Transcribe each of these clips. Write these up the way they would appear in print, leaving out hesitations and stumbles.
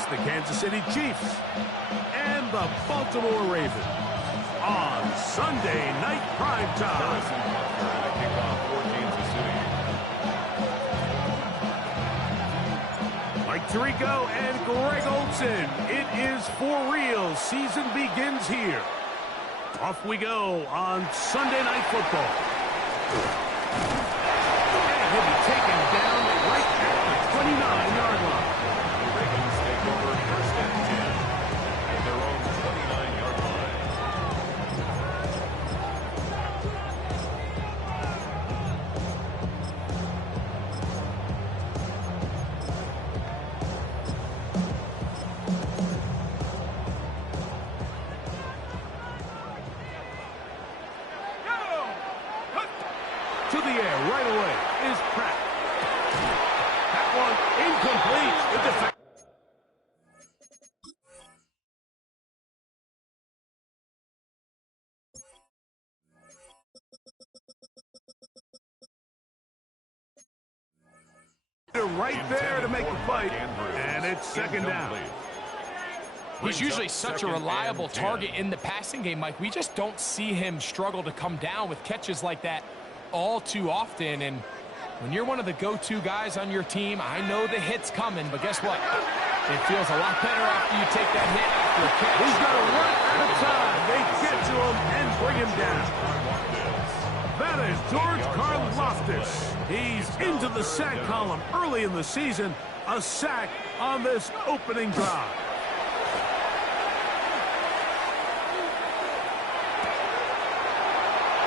It's the Kansas City Chiefs and the Baltimore Ravens on Sunday Night Prime Time. Mike Tirico and Greg Olsen. It is for real. Season begins here. Off we go on Sunday Night Football. And he'll be taken down right at the 29-yard line. The Ravens take over first and 10 at their own 29-yard line. To the air right away is Pratt. That one incomplete. The defense. Right there to make the fight, and it's second down. He's usually such a reliable target in the passing game, Mike. We just don't see him struggle to come down with catches like that all too often. And when you're one of the go-to guys on your team, I know the hit's coming, but guess what? It feels a lot better after you take that hit after a catch. He's got to run at a time. They get to him and bring him down. That is George Karlaftis. He's into the sack column early in the season. A sack on this opening drive.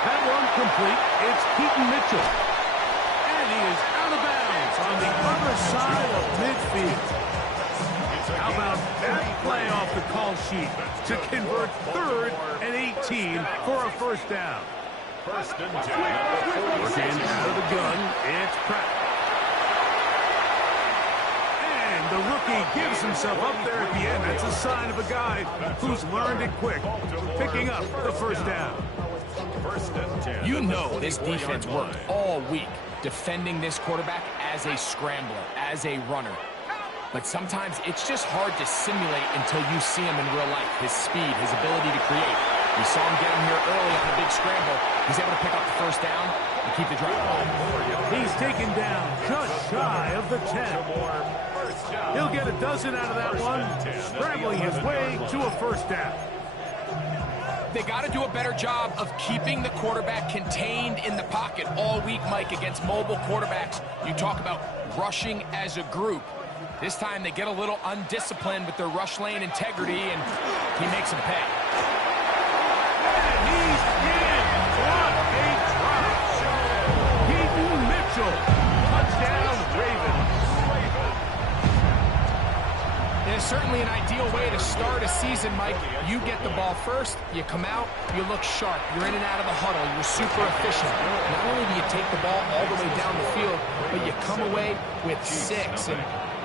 That one complete. It's Keaton Mitchell. And he is out of bounds on the other side of midfield. How about that play off the call sheet to convert 3rd and 18 for a first down? First and 10. Working out of the gun, it's Pratt. And the rookie gives himself up there at the end. That's a sign of a guy who's learned it quick, picking up the first down. First and 10. You know this defense worked all week defending this quarterback as a scrambler, as a runner. But sometimes it's just hard to simulate until you see him in real life. His speed, his ability to create. We saw him get him here early on a big scramble. He's able to pick up the first down and keep the drive going. He's taken down just shy of the 10. He'll get a dozen out of that one, scrambling his way to a first down. They got to do a better job of keeping the quarterback contained in the pocket all week, Mike, against mobile quarterbacks. You talk about rushing as a group. This time they get a little undisciplined with their rush lane integrity, and he makes them pay. And he's in. What a drop. Keaton Mitchell. Touchdown, Ravens. It is certainly an ideal way to start a season, Mike. You get the ball first, you come out, you look sharp, you're in and out of the huddle, you're super efficient. Not only do you take the ball all the way down the field, but you come away with 6. And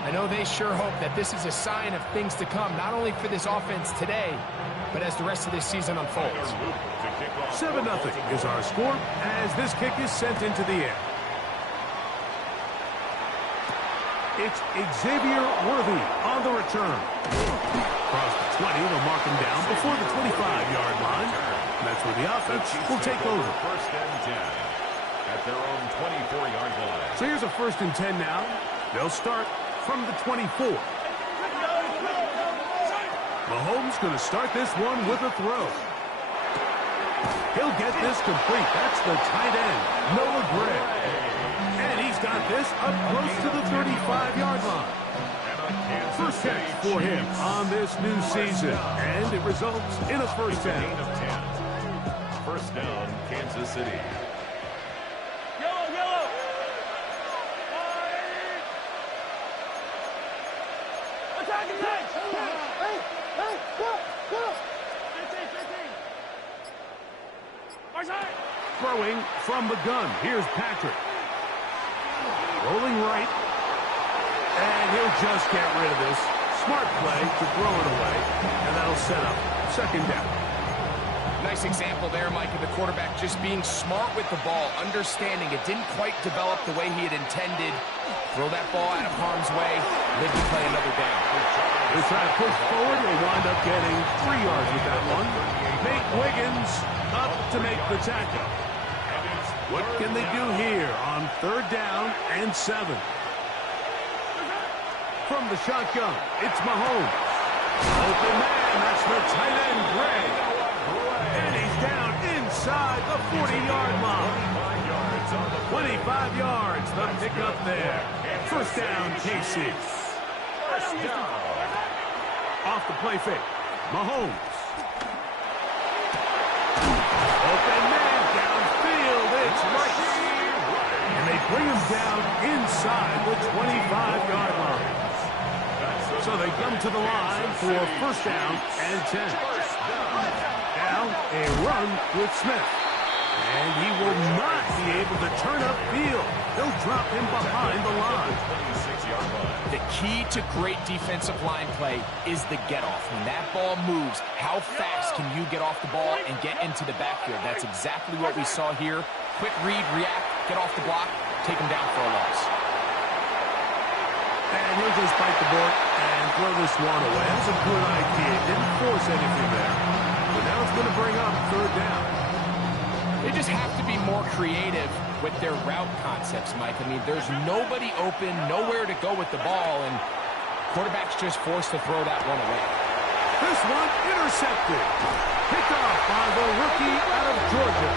I know they sure hope that this is a sign of things to come, not only for this offense today, but as the rest of this season unfolds. 7-0 is our score as this kick is sent into the air. It's Xavier Worthy on the return. Across the 20, they'll mark him down before the 25-yard line. That's where the offense will take over. First and 10 at their own 24-yard line. So here's a first and 10 now. They'll start from the 24. Mahomes going to start this one with a throw. He'll get this complete. That's the tight end, Noah Gray. And he's got this up close to the 35-yard line. First catch for him on this new season. And it results in a first down. First down, Kansas City. Throwing from the gun. Here's Patrick. Rolling right. And he'll just get rid of this. Smart play to throw it away. And that'll set up second down. Nice example there, Mike, of the quarterback just being smart with the ball, understanding it didn't quite develop the way he had intended. Throw that ball out of harm's way, live to play another down. They try to push forward. They wind up getting 3 yards with that one. Nate Wiggins up to make the tackle. What can they do here on 3rd down and 7? From the shotgun, it's Mahomes. Open man, that's the tight end, Gray. And he's down inside the 40-yard line. 25 yards, the pickup there. 1st down, KC. Off the play fake, Mahomes. Open man, downfield, it's Rice. And they bring him down inside the 25-yard line. So they come to the line for 1st down and 10. Now a run with Smith. And he will not be able to turn upfield. They'll drop him behind the line. The key to great defensive line play is the get-off. When that ball moves, how fast can you get off the ball and get into the backfield? That's exactly what we saw here. Quick read, react, get off the block, take him down for a loss. And he'll just bite the bullet and throw this one away. That's a good idea. Didn't force anything there. But now it's going to bring up 3rd down. They just have to be more creative with their route concepts, Mike. I mean, there's nobody open, nowhere to go with the ball, and quarterback's just forced to throw that one away. This one intercepted. Picked off by the rookie out of Georgia.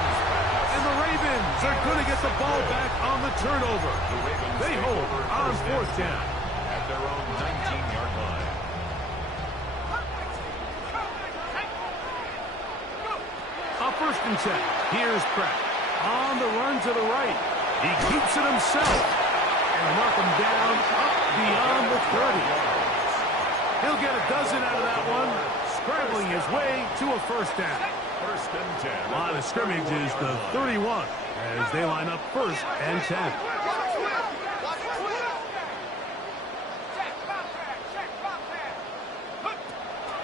And the Ravens are going to get the ball back on the turnover. They hold on 4th down. At their own 19-yard line. A 1st and 10. Here's Pratt. On the run to the right. He keeps it himself. And mark him down up beyond the 30. He'll get a dozen out of that one. Scrambling his way to a 1st down. 1st and 10. Line of scrimmage is the 31 as they line up 1st and 10.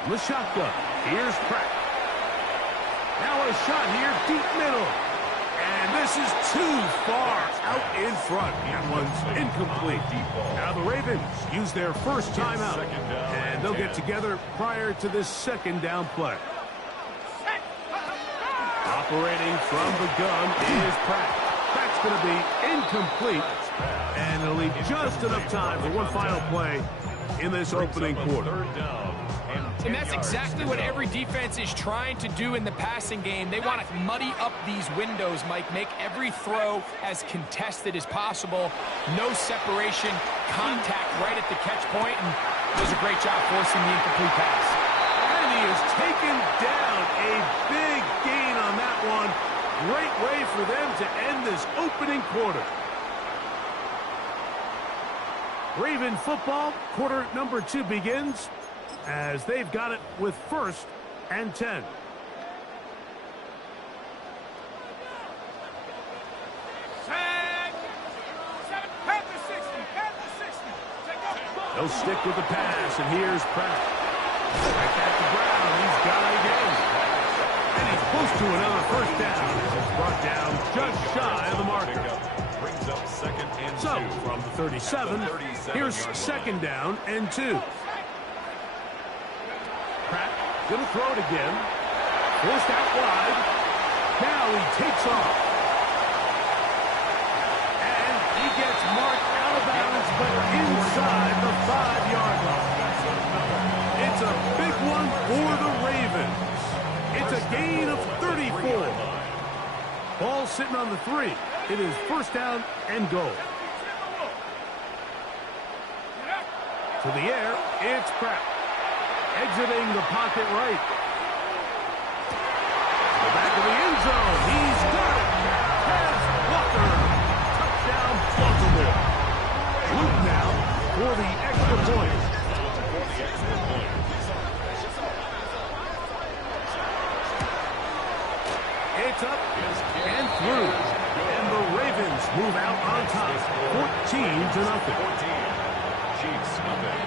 The shotgun. Here's Pratt. Now a shot here, deep middle. And this is too far out in front. That one's incomplete. Now the Ravens use their 1st timeout. And they'll get together prior to this 2nd down play. Operating from the gun is Pratt. That's going to be incomplete. And it'll leave just enough time for one final play in this opening quarter. And that's exactly what every defense is trying to do in the passing game. They want to muddy up these windows, Mike, make every throw as contested as possible. No separation, contact right at the catch point, and does a great job forcing the incomplete pass. And he is taken down. A big gain on that one. Great way for them to end this opening quarter. Raven football, quarter number 2 begins as they've got it with 1st and 10. They'll stick with the pass, and here's Pratt. Back at the ground, he's got it again. And he's close to another 1st down. It's brought down just shy of the marker. Brings up 2nd and 2. So, from the 37, here's 2nd down and 2. Pratt gonna throw it again. Forced out wide. Now he takes off. And he gets marked out of bounds, but inside the 5-yard line. It's a big one for the Ravens. It's a gain of 34. Ball sitting on the 3. It is 1st down and goal. To the air, it's Pratt. Exiting the pocket right. To the back of the end zone. He's got it. Has Walker. Touchdown, Baltimore. Luke now for the extra point. It's up and through. And the Ravens move out on top. 14-0. 14. Chiefs nothing.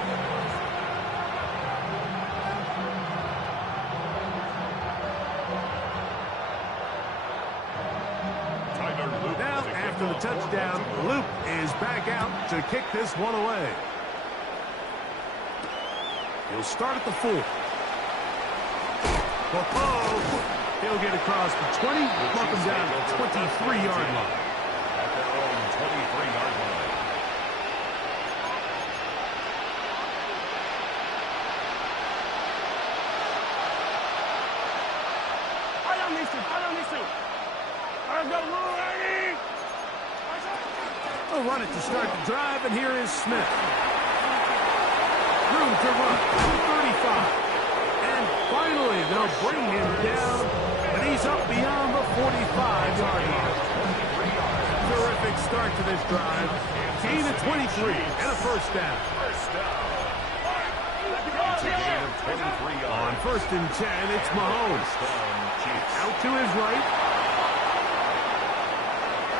touchdown. Luke is back out to kick this one away. He'll start at the 4. He'll get across the 20, knock him down to the 23-yard line. At their own 23-yard line. They'll run it to start the drive, and here is Smith. Room to run, 35. And finally, they'll bring him down, but he's up beyond the 45-yard line. Terrific start to this drive. Gain of 23 and a first down. It's a gain of 23 yards. On 1st and 10, it's Mahomes. Out to his right.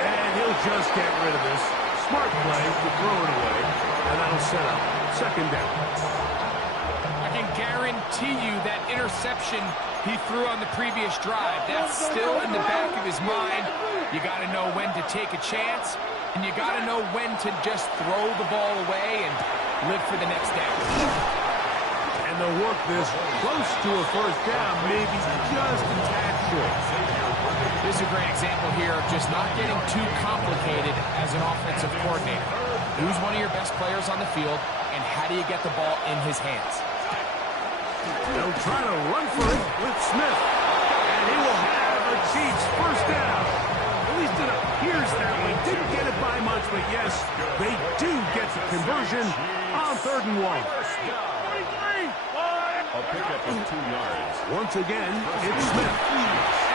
And he'll just get rid of this. Smart play to throw it away. And that'll set up 2nd down. I can guarantee you that interception he threw on the previous drive, that's still in the back of his mind. You got to know when to take a chance, and you got to know when to just throw the ball away and live for the next down. And they'll work this close to a first down, maybe just a tad short. This is a great example here of just not getting too complicated as an offensive coordinator. Who's one of your best players on the field, and how do you get the ball in his hands? They'll try to run for it with Smith. And he will have a Chiefs first down. At least it appears that way. Didn't get it by much, but yes, they do get the conversion on 3rd and 1. A pickup of 2 yards. Once again, it's Smith.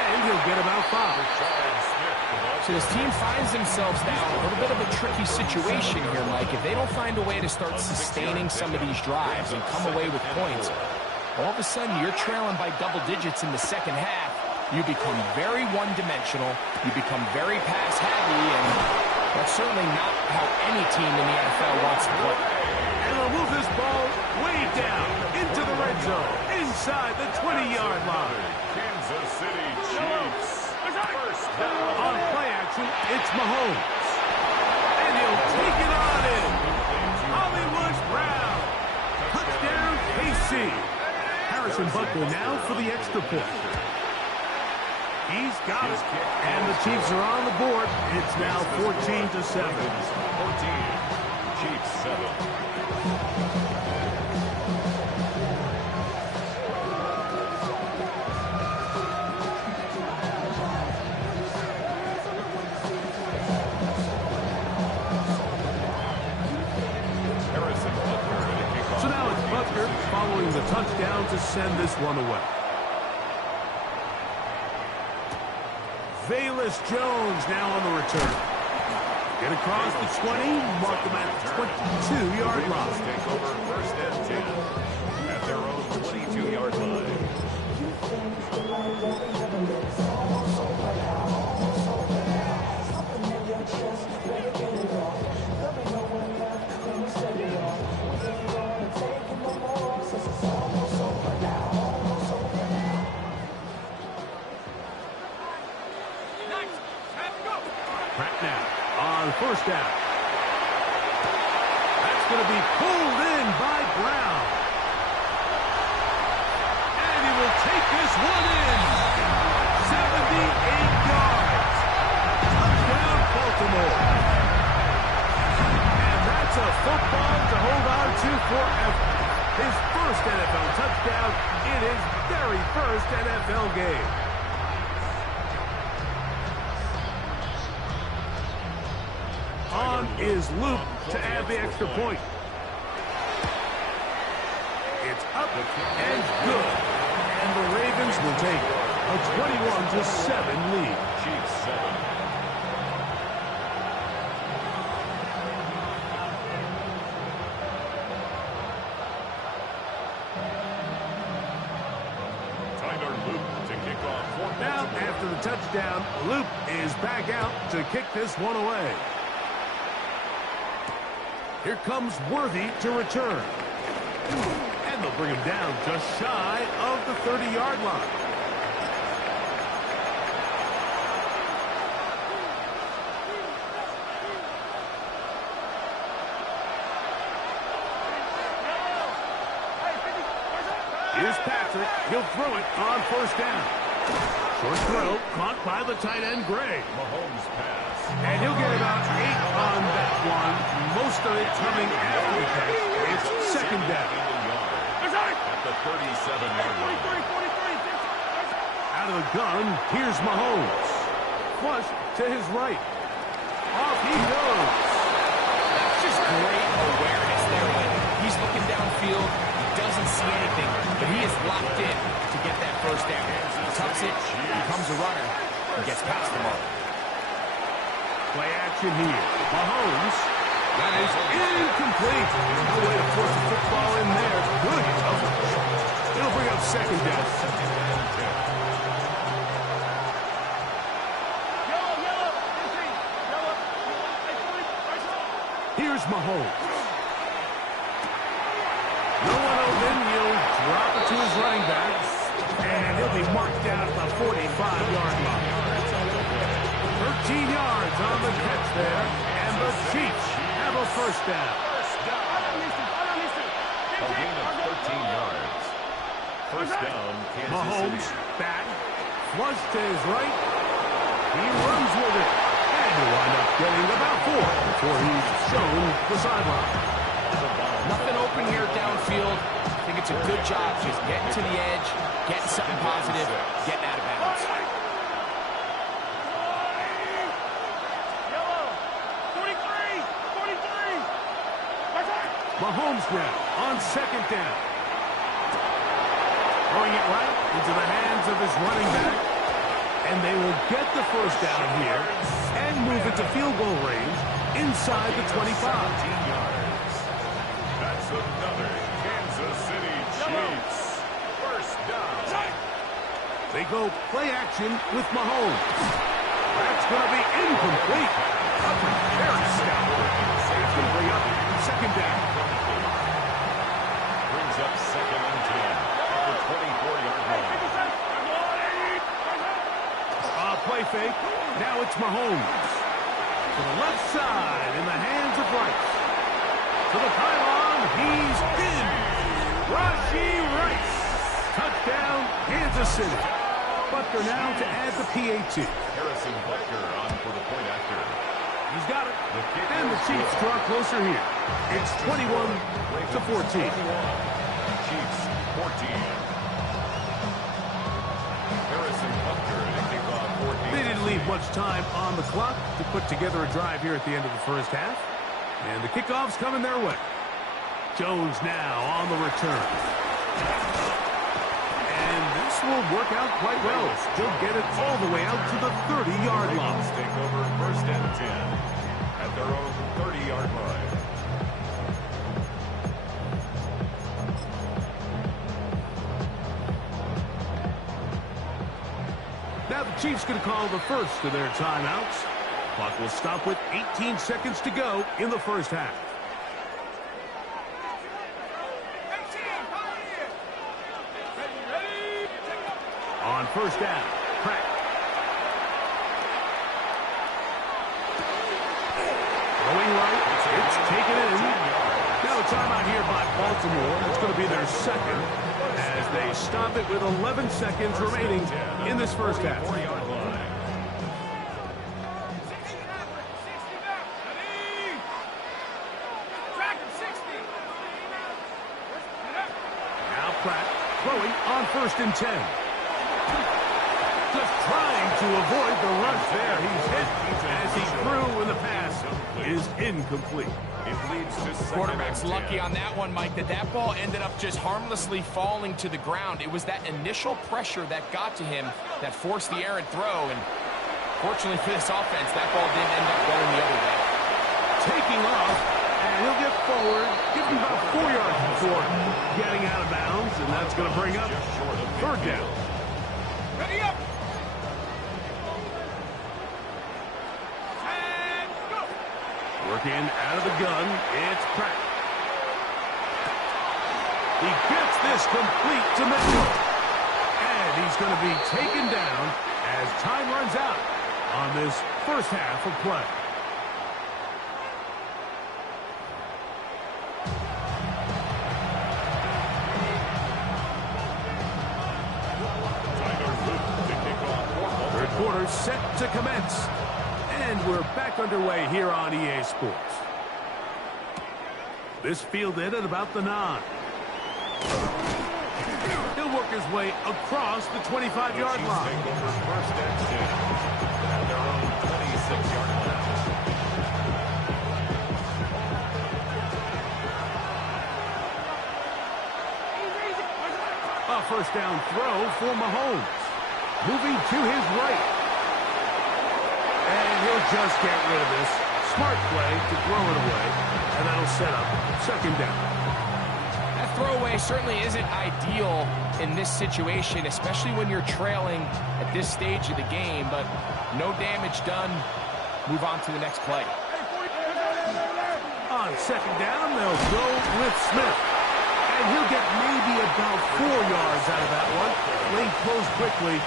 And he'll get about 5. So this team finds themselves now in a little bit of a tricky situation here, Mike. If they don't find a way to start sustaining some of these drives and come away with points, all of a sudden you're trailing by double digits in the second half. You become very one-dimensional. You become very pass-heavy, and that's certainly not how any team in the NFL wants to play. And they'll move this ball way down into the red zone, inside the 20-yard line. Kansas City Chiefs. First down. On play action, it's Mahomes. And he'll take it on in. Hollywood Brown. Touchdown, KC. Harrison Butker now for the extra point. He's got it. And the Chiefs are on the board. It's now 14-7. 14. Chiefs 7. Following the touchdown to send this one away. Velus Jones now on the return. Get across the 20, mark them at the 22-yard line. Take over 1st and 10 at their own 22-yard line. Pratt now on 1st down. That's going to be pulled in by Brown. And he will take this one in. 78 yards. Touchdown, Baltimore. And that's a football to hold on to forever. His first NFL touchdown in his very first NFL game. On is Luke to add the extra point. It's up and good. And the Ravens will take a 21-7 lead. Chiefs 7. Now, after the touchdown, Luke is back out to kick this one away. Here comes Worthy to return. And they'll bring him down just shy of the 30-yard line. Here's Patrick. He'll throw it on first down. Short throw, caught by the tight end, Gray. Mahomes pass. And he'll get about 8 on that one. Most of it coming after the catch. It's second down. At the 37-yard line. Out of the gun, here's Mahomes. Flush to his right. Off he goes. That's just great awareness there. He's looking downfield. He doesn't see anything, but he is locked in to get that first down. He tucks it, becomes a runner, and gets past the mark. Play action here. Mahomes. That is incomplete. There's no way to force the football in there. Good coverage. It'll bring up second down. Here's Mahomes. No one open. He'll drop it to his running back. And he'll be marked down at the 45-yard line. 13 yards on the catch there. And the Chiefs have a first down. A gain of 13 yards. First down, Kansas Mahomes City. back. Flush to his right. He runs with it. And he'll wind up getting about 4 before he's shown the sideline. Nothing open here downfield. I think it's a good job just getting to the edge, getting something positive, getting out of bounds. Mahomes now on second down. Throwing it right into the hands of his running back. And they will get the first down here and move it to field goal range inside the 25. That's another Kansas City Chiefs. First down. They go play action with Mahomes. That's going to be incomplete. Very stout. It's going to bring up second down. Brings up second and 10 at the 24-yard line. Play fake. Now it's Mahomes. To the left side in the hands of Rice. To the pylon. He's in. Rashee Rice. Touchdown, Kansas City. Butker now to add the PAT. Harrison Butker on for the point after. He's got it. And the Chiefs draw closer here. It's 21-14. Chiefs 14. Harrison Butker to kick off 14. They didn't leave much time on the clock to put together a drive here at the end of the first half. And the kickoff's coming their way. Jones now on the return. And this will work out quite well. They'll get it all the way out to the 30-yard line. Take over first and 10 at their own 30-yard line. Now the Chiefs going to call the first of their timeouts. Clock will stop with 18 seconds to go in the first half. On first down, Pratt. Going right, it's taken in. Now a timeout here by Baltimore. It's going to be their second as they stop it with 11 seconds remaining in this first half. 4-yard line. Now Pratt throwing on first and 10. Just trying to avoid the rush there. He's hit as he threw and the pass is incomplete. It leads to Quarterback's lucky on that one, Mike, that ball ended up just harmlessly falling to the ground. It was that initial pressure that got to him that forced the errant throw, and fortunately for this offense, that ball didn't end up going the other way. Taking off, and he'll get forward, give him about 4 yards before getting out of bounds, and that's going to bring up third down. Ready up! Working out of the gun, it's Pratt. He gets this complete to Mitchell. And he's going to be taken down as time runs out on this first half of play. are set to commence. And we're back underway here on EA Sports. This fielded at about the 9. He'll work his way across the 25-yard line. Take over first and 10 at their own 26-yard line. A first down throw for Mahomes. Moving to his right. And he'll just get rid of this. Smart play to throw it away. And that'll set up second down. That throwaway certainly isn't ideal in this situation, especially when you're trailing at this stage of the game, but no damage done. Move on to the next play. On second down, they'll go with Smith. And he'll get maybe about 4 yards out of that one. Lane closed quickly.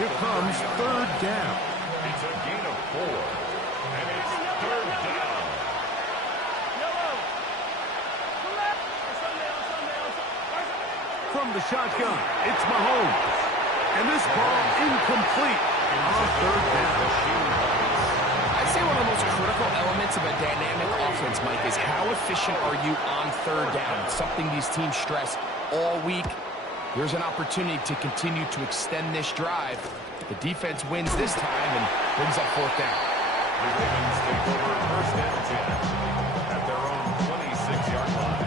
Here comes third down. It's a gain of 4. And it's third down. From the shotgun, it's Mahomes. And this ball incomplete on third down. I'd say one of the most critical elements of a dynamic offense, Mike, is how efficient are you on third down? It's something these teams stress all week. Here's an opportunity to continue to extend this drive. The defense wins this time and brings up fourth down. The Ravens take over first and 10 at their own 26-yard line.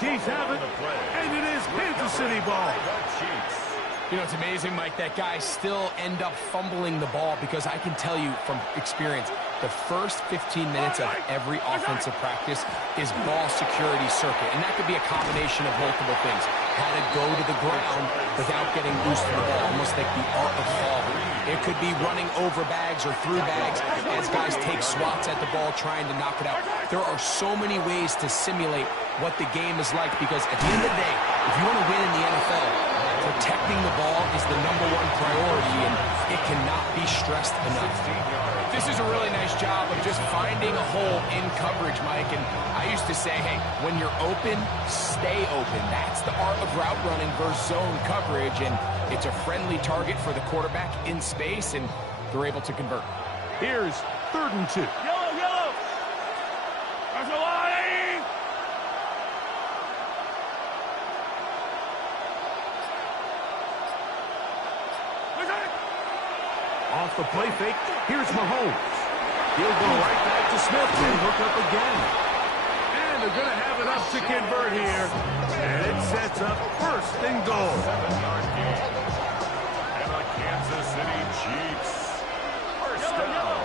Chiefs have it, and it is Kansas City ball. You know, it's amazing, Mike, that guys still end up fumbling the ball because I can tell you from experience, the first 15 minutes of every offensive practice is ball security circuit, and that could be a combination of multiple things. How to go to the ground without getting loose to the ball, almost like the art of falling. It could be running over bags or through bags as guys take swats at the ball trying to knock it out. There are so many ways to simulate what the game is like because at the end of the day, if you want to win in the NFL, protecting the ball is the #1 priority, and it cannot be stressed enough. This is a really nice job of just finding a hole in coverage, Mike, and I used to say, hey, when you're open, stay open. That's the art of route running versus zone coverage, and it's a friendly target for the quarterback in space, and they're able to convert. Here's 3rd and 2. Yellow! That's a line! Off the play fake, here's Mahomes. He'll go right back to Smith and hook up again. And they're going to have enough to convert here. And it sets up 1st and goal. 7-yard gain. And the Kansas City Chiefs. First down.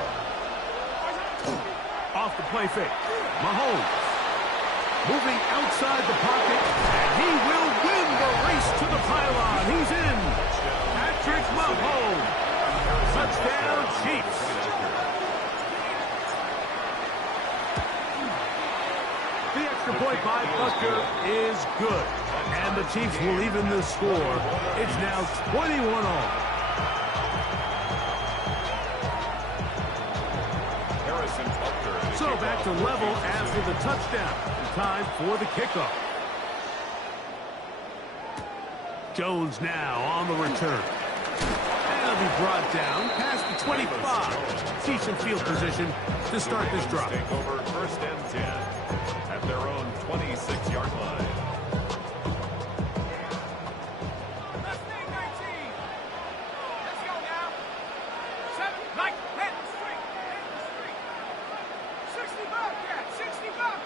Off the play fake, Mahomes. Moving outside the pocket, and he will win the race to the pylon. He's in. Patrick Mahomes. Touchdown, Chiefs. The extra point by Buster is good. And the Chiefs will even the score. It's now 21-all. So back to level after the touchdown. Time for the kickoff. Jones now on the return. Be brought down past the 25. Decent field position to start this drive. Take over first and 10 at their own 26-yard line. Let's stay 19. Let's go now. 7, like, hit the street. 60 bucks, yeah, 60 bucks.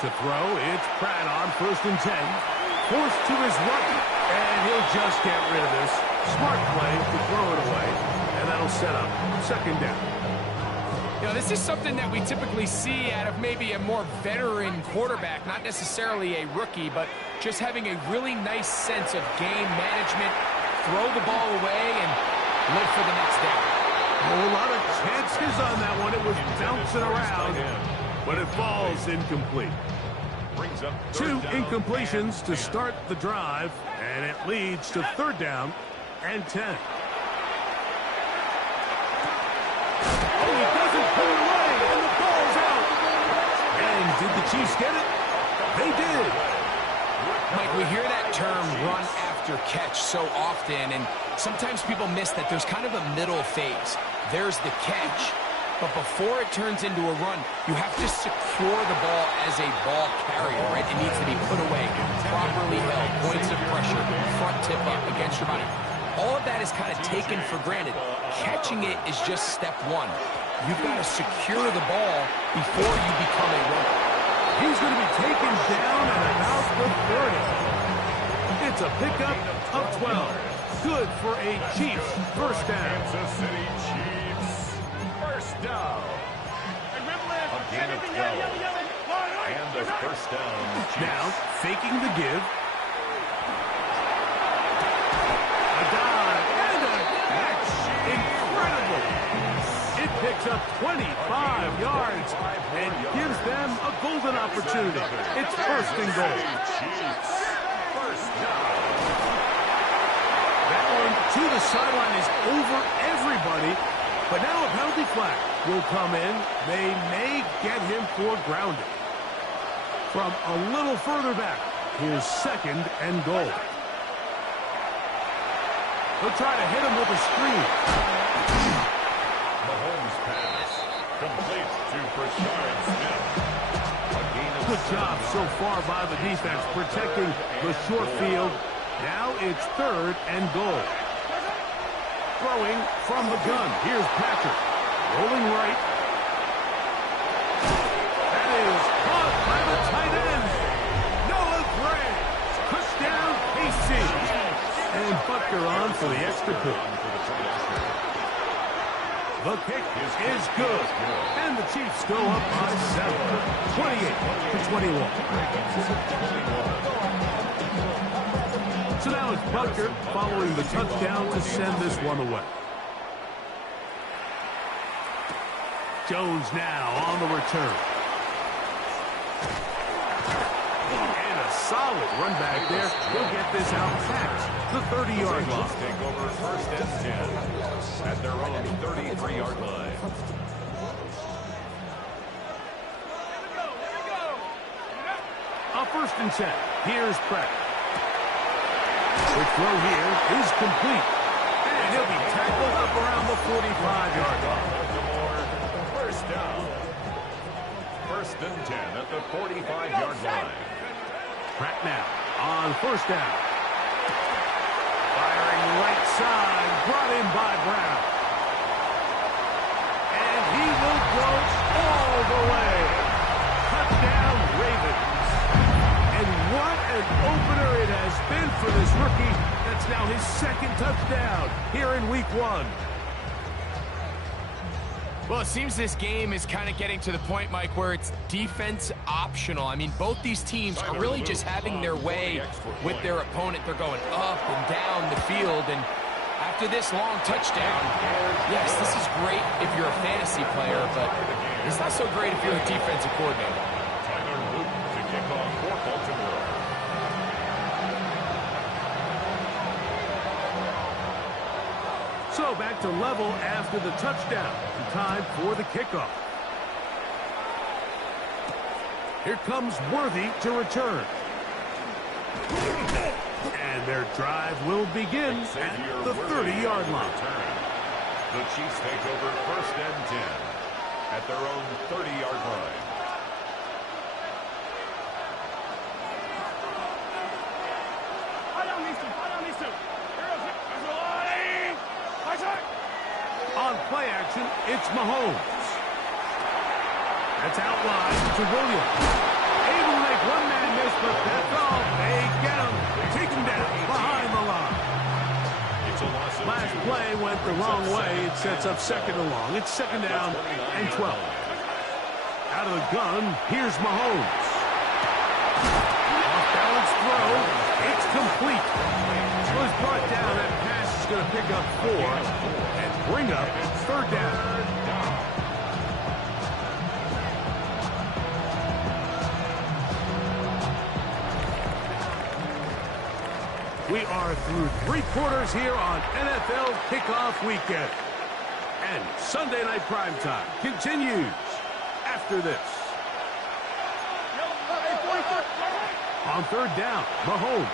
To throw, it's Pratt on 1st and 10. Forced to his right, and he'll just get rid of this. Smart play to throw it away, and that'll set up 2nd down. You know, this is something that we typically see out of maybe a more veteran quarterback, not necessarily a rookie, but just having a really nice sense of game management, throw the ball away, and live for the next down. A lot of chances on that one. It was bouncing around, but it falls incomplete. Brings up 2 third down incompletions and to 10. start the drive, and it leads to 3rd down and 10. Oh, he doesn't put it away, and the ball's out. And did the Chiefs get it? They did. Mike, we hear that term run after catch so often, and sometimes people miss that there's kind of a middle phase. There's the catch, but before it turns into a run, you have to secure the ball as a ball carrier, right? It needs to be put away, properly held, points of pressure, front tip up against your body. All of that is kind of taken for granted. Catching it is just step one. You've got to secure the ball before you become a runner. He's going to be taken down at about the 30. It's a pickup of 12. Good for a Chiefs first down. Kansas City Chiefs. First down. A gain of 12. And a first down. Chiefs. Now, faking the give. A dive and a catch. Incredible. It picks up 25 yards and gives them a golden opportunity. It's 1st and goal. Chiefs. First down. That one to the sideline is over everybody. But now a penalty flag will come in. They may get him for grounding. From a little further back, here's 2nd and goal. They'll try to hit him with a screen. Mahomes pass. Complete to Brashard Smith. A gain of Good job so far by the defense protecting the short field. Now it's 3rd and goal. Throwing from the gun. Here's Patrick. Rolling right. That is caught by the tight end. Noah Gray. Touchdown, KC. And Butker on for the extra point. The kick is good. And the Chiefs go up by 7. 28-21. So now it's Butker following the touchdown to send this one away. Jones now on the return. And a solid run back there. He'll get this out past the 30-yard line. Take over 1st and 10 at their own 33-yard line. A 1st and 10. Here's Pratt. The throw here is complete. And he'll be tackled up around the 45-yard line. Baltimore, first down. 1st and 10 at the 45-yard line. Pratt now on 1st down. Firing right side, brought in by Brown. And he will go all the way. Touchdown, Ravens. And what an opener it has been for this rookie. That's now his 2nd touchdown here in week 1. Well, it seems this game is kind of getting to the point, Mike, where it's defense optional. I mean, both these teams are really just having their way with their opponent. They're going up and down the field, and after this long touchdown, yes, this is great if you're a fantasy player, but it's not so great if you're a defensive coordinator. Tyler Luke to kick off for Baltimore. So back to level after the touchdown. Time for the kickoff. Here comes Worthy to return. And their drive will begin at the 30-yard line. The Chiefs take over 1st and 10 at their own 30-yard line. On play action, it's Mahomes. That's out wide to Williams. Able to make one man miss, but that's all. They get him. Take him down behind the line. It's a loss of Last 2. play went the wrong way. It sets up 2nd and long. It's 2nd down and 12. Out of the gun, here's Mahomes. Off balance throw. It's complete. Was brought down. That pass going to pick up 4 and bring up 3rd down. We are through 3 quarters here on NFL Kickoff Weekend. And Sunday Night Primetime continues after this. On 3rd down, Mahomes.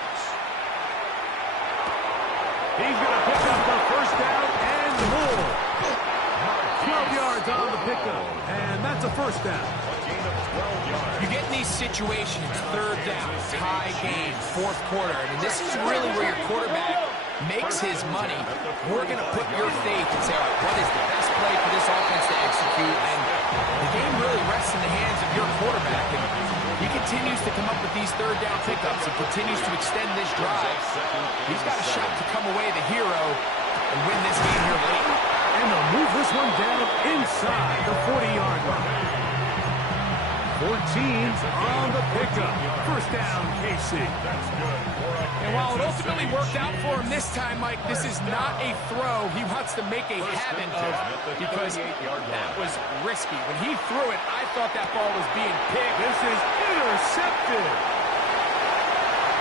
He's going to pick up the 1st down and more. 12 yards on the pickup, and that's a 1st down. You get in these situations, 3rd down, tie game, 4th quarter, and this is really where your quarterback makes his money. We're going to put your faith and say, all right, what is the best play for this offense to execute? And the game really rests in the hands of your quarterback. And he continues to come up with these 3rd down pickups. He continues to extend this drive. He's got a shot to come away the hero and win this game here late. And they'll move this one down inside the 40-yard line. 14 on the pickup. 1st down, KC. And while it ultimately worked out for him this time, Mike, this is not a throw he wants to make a habit of, because that was risky. When he threw it, I thought that ball was being picked. This is intercepted.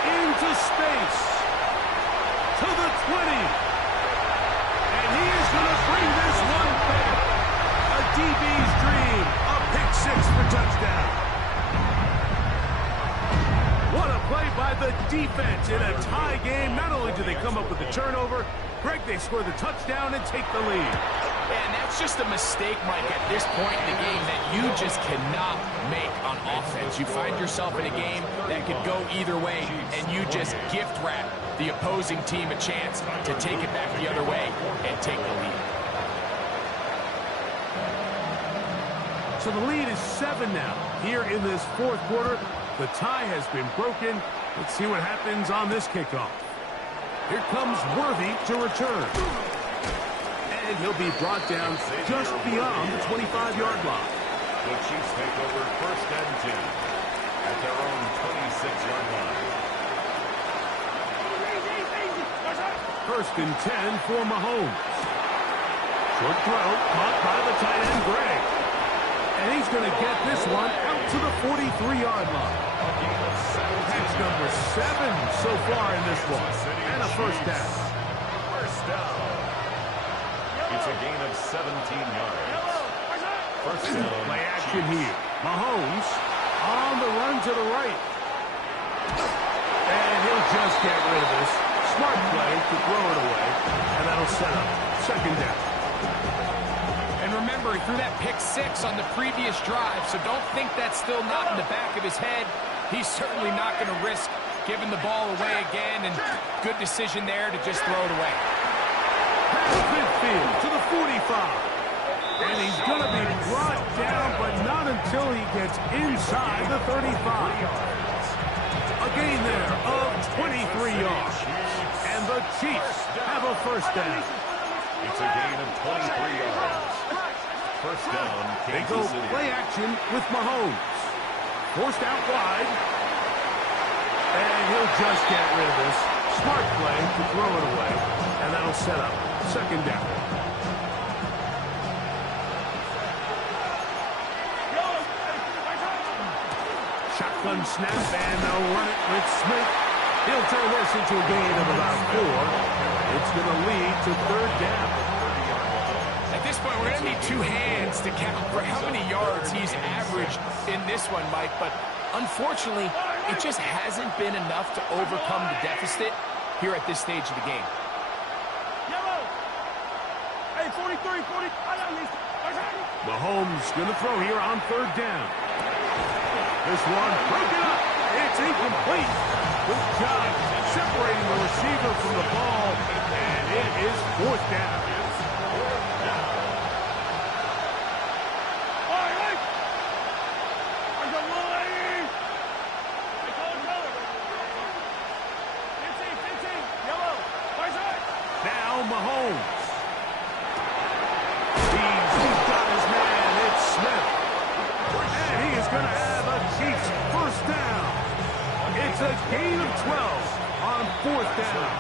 Into space. To the 20. And he is going to bring this one back. A DB's dream. A pick 6 for touchdown. What a play by the defense in a tie game. Not only do they come up with the turnover, Greg, they score the touchdown and take the lead. And that's just a mistake, Mike, at this point in the game that you just cannot make on offense. You find yourself in a game that could go either way, and you just gift wrap the opposing team a chance to take it back the other way and take the lead. So the lead is 7 now. Here in this 4th quarter, the tie has been broken. Let's see what happens on this kickoff. Here comes Worthy to return. And he'll be brought down just beyond the 25-yard line. The Chiefs take over 1st and 10 at their own 26-yard line. 1st and 10 for Mahomes. Short throw, caught by the tight end, Greg. And he's going to get this one out to the 43-yard line. That's number 7 so far in this one. And a 1st down. 1st down. It's a gain of 17 yards. 1st down. Play action here. Mahomes on the run to the right. And he'll just get rid of this. Smart play to throw it away. And that'll set up 2nd down. And remember, he threw that pick 6 on the previous drive, so don't think that's still not in the back of his head. He's certainly not going to risk giving the ball away again, and good decision there to just throw it away. Past midfield to the 45. And he's going to be brought down, but not until he gets inside the 35. A gain there of 23 yards. And the Chiefs have a 1st down. It's a gain of 23 yards. 1st down, They go Kansas City. play action with Mahomes. Forced out wide. And he'll just get rid of this. Smart play to throw it away. And that'll set up 2nd down. Shotgun snap, and they'll run it with Smith. He'll turn this into a gain of about 4. It's going to lead to 3rd down. At this point, we're going to need 2 hands to count for how many yards he's averaged in this one, Mike. But unfortunately, it just hasn't been enough to overcome the deficit here at this stage of the game. Mahomes going to throw here on 3rd down. This one broken up. It's incomplete. Good job separating the receiver from the ball. And it is 4th down. Now Mahomes. He's got his man. It's Smith. And he is going to have a Chiefs 1st down. It's a gain of 12 on 4th down.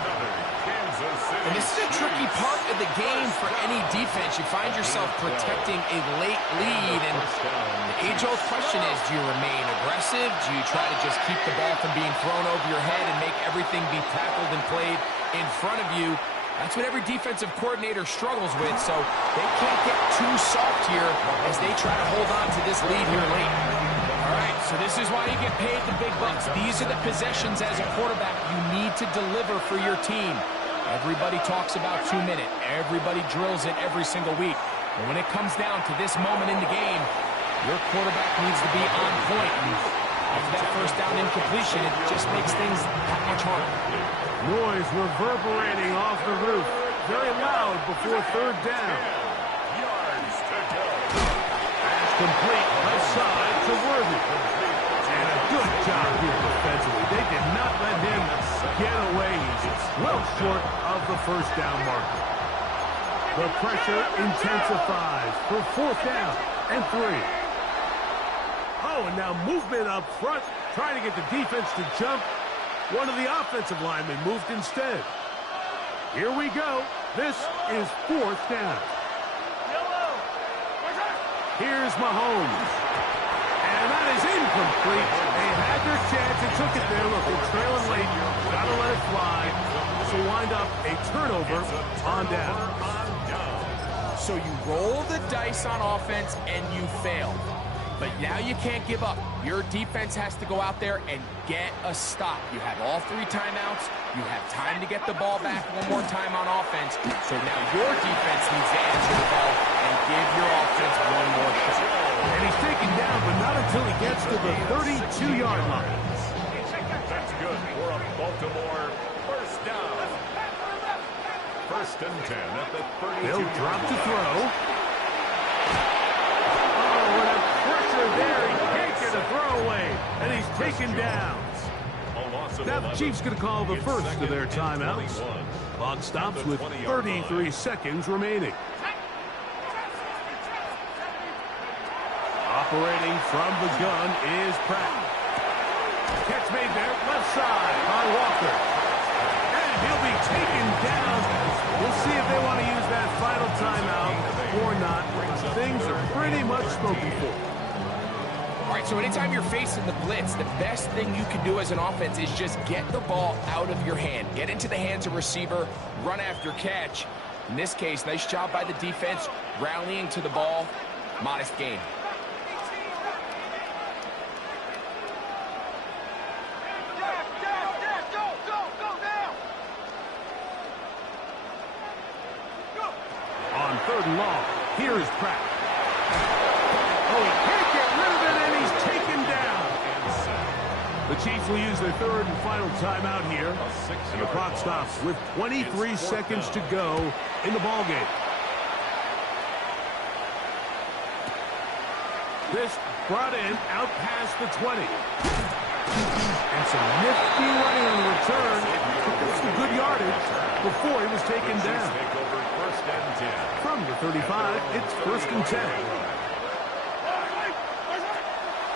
Kansas City. And this is a tricky part of the game for any defense. You find yourself protecting a late lead, and the age-old question is, do you remain aggressive? Do you try to just keep the ball from being thrown over your head and make everything be tackled and played in front of you? That's what every defensive coordinator struggles with, so they can't get too soft here as they try to hold on to this lead here late. All right, so this is why you get paid the big bucks. These are the possessions as a quarterback you need to deliver for your team. Everybody talks about 2 minutes. Everybody drills it every single week. But when it comes down to this moment in the game, your quarterback needs to be on point. And after that first down incompletion, it just makes things that much harder. Noise reverberating off the roof. Very loud before third down. Yards to go. Pass complete, left side to Worthy. And a good job here defensively. They did not let him get away. He's well short of the first down marker. The pressure intensifies for fourth down and 3. Oh, and now movement up front, trying to get the defense to jump. One of the offensive linemen moved instead. Here we go. This is fourth down. Here's Mahomes. And that is incomplete. They had their chance and took it there. Look, they're trailing late. Got to let it fly. This will wind up a turnover on down. So you roll the dice on offense and you fail. But now you can't give up. Your defense has to go out there and get a stop. You have all 3 timeouts. You have time to get the ball back one more time on offense. So now your defense needs to answer the ball and give your offense one more shot. And he's taken down, but not until he gets to the 32-yard line. That's good for a Baltimore first down. First and 10 at the 32. He'll drop to throw. Oh, and a pressure there. He can't get a throwaway. And he's taken down. Now the Chiefs going to call the first of their timeouts. Clock stops with 33 seconds remaining. Operating from the gun is Pratt. Catch made there, left side by Walker. And he'll be taken down. We'll see if they want to use that final timeout or not. Things are pretty much spoken for. All right, so anytime you're facing the blitz, the best thing you can do as an offense is just get the ball out of your hand. Get into the hands of receiver, run after catch. In this case, nice job by the defense, rallying to the ball. Modest gain. On third and long, here is Pratt. Oh, he can't get rid of it, and he's taken down. The Chiefs will use their third and final timeout here. And the clock stops with 23 seconds to go in the ballgame. This brought in out past the 20. And some nifty running on the return. Took some good yardage before he was taken down. From the 35, it's first and 10.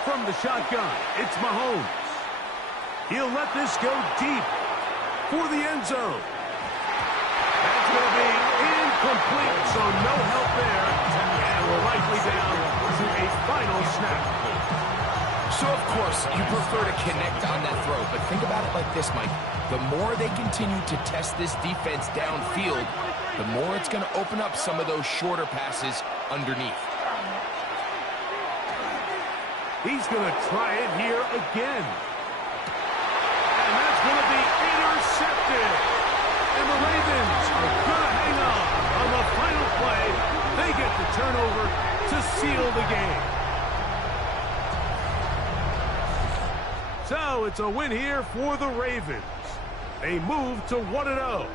From the shotgun, it's Mahomes. He'll let this go deep for the end zone. That's going to be incomplete, so no help there. And we're likely down to a final snap. So, of course, you prefer to connect on that throw, but think about it like this, Mike. The more they continue to test this defense downfield, the more it's going to open up some of those shorter passes underneath. He's going to try it here again. And that's going to be intercepted. And the Ravens are going to hang on the final play. They get the turnover to seal the game. So it's a win here for the Ravens. They move to 1-0.